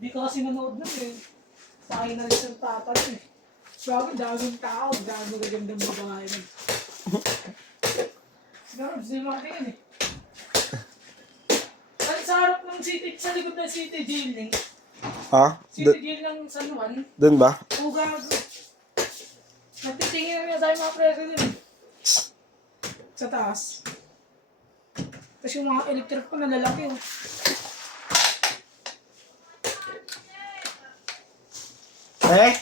Hindi ka kasi nanood nun eh. Finalist ng tatas eh. Sabi, daming tao, daming magagandang babae nun. Siguro, hindi natin eh. Sa harap ng city, sa likod ng city jail Ha? City jail ng San Juan. Doon ba? Puga ko. Nagtitingin namin sa mga preso dun eh. Sa taas. Tapos yung mga electric pa na lalaki oh. Eh?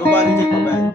Gumalik pa ba yan?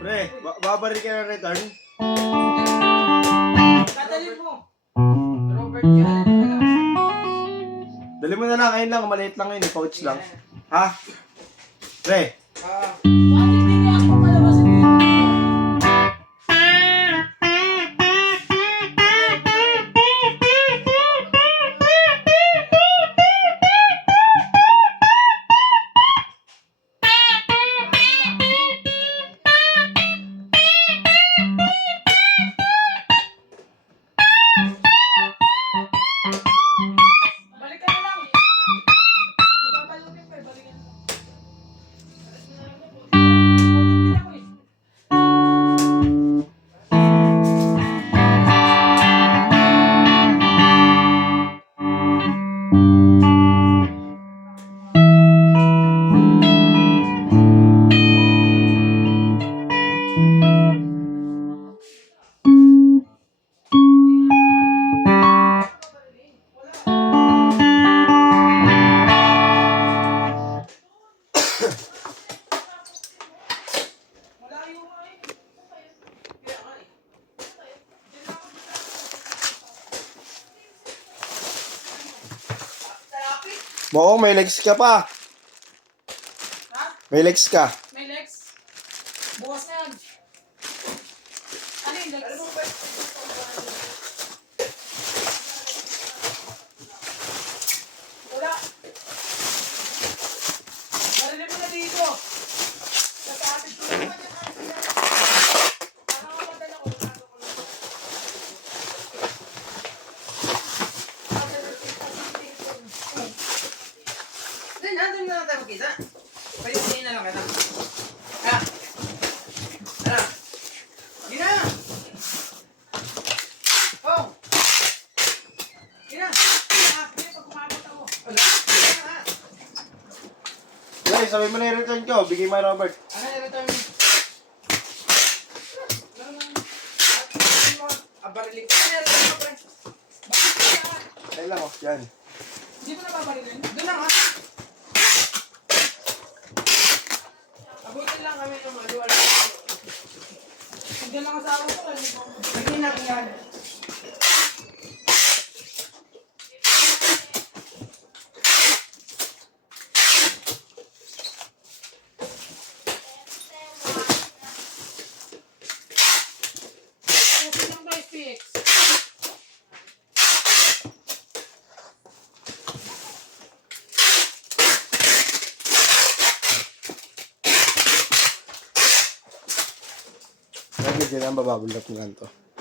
Pre, babaril ka ng return? Dadalhin mo. Robert, yan. Dali mo na lang, ayun lang, maliit lang yun, pouch lang. Ha? Pre, Bakit hindi niya ako palabasin dito? Balikan na lang. Magpapalutin pa eh, balikan mo. Hindi ako eh. Malayo nga eh. Kaya nga eh. Talapit? oo, may legs ka pa. Ha? May legs ka. May legs? Bukas na yan. Ano yung legs? Wala. Marilin mo na dito. Sa taatid ko. Parang mamatay ako. Doon na lang tayo magkita. Pwede tingin na lang kita. Ah! Ano? Hindi na! Oh! Hindi na! Ah, hindi, pag kumabot ako. Wala! Hindi na! Guys, sabi mo na yung return ko, bigay mo Robert. Ano yung return? Abarilig ka na return mo, pre. Bakit kaya? Ayun lang, oh, yan. Hindi mo na babarilin? Doon lang, ha? Abutin lang kami ng maluwal. Nandiyan lang asawa ko. Hindi na yan. Lagi dyan ang bababulot mo lang to.